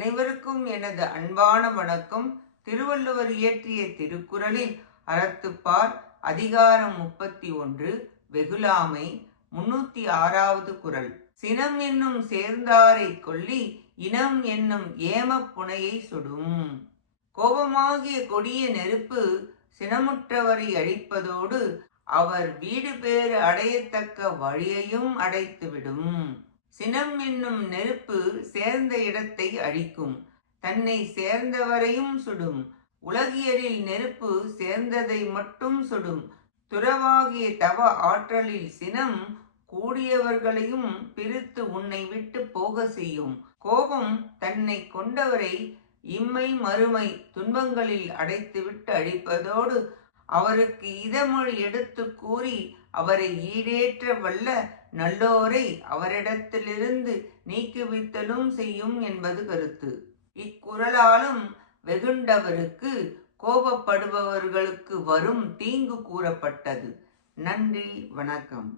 அனைவருக்கும் எனது அன்பான வணக்கம். திருவள்ளுவர் இயற்றிய திருக்குறளில் அறத்துப்பார் அதிகாரம் முப்பத்தி ஒன்று வெகுலாமை முன்னூத்தி ஆறாவது குறள். சினம் என்னும் சேர்ந்தாரை கொல்லி இனம் என்னும் ஏமப் புனையை சுடும். கோபமாகிய கொடிய நெருப்பு சினமுற்றவரை அழிப்பதோடு அவர் வீடு பேறு அடையத்தக்க வழியையும் அடைத்துவிடும். சினம் என்னும் நெருப்பு சே இடத்தை அழிக்கும். தன்னை சேர்ந்தவரையும் சுடும். உலகியலில் நெருப்பு சேர்ந்ததை மட்டும் சுடும். துறவாகிய தவ ஆற்றலில் சினம் கூடியவர்களையும் பிரித்து உன்னை விட்டு போக செய்யும். கோபம் தன்னை கொண்டவரை இம்மை மறுமை துன்பங்களில் அடைத்துவிட்டு அழிப்பதோடு அவருக்கு இதமொழி எடுத்து கூறி அவரை ஈடேற்ற வல்ல நல்லோரை அவரிடத்திலிருந்து நீக்குவித்தலும் செய்யும் என்பது கருத்து. இக்குறளாலும் வெகுண்டவருக்கு கோபப்படுபவர்களுக்கு வரும் தீங்கு கூறப்பட்டது. நன்றி வணக்கம்.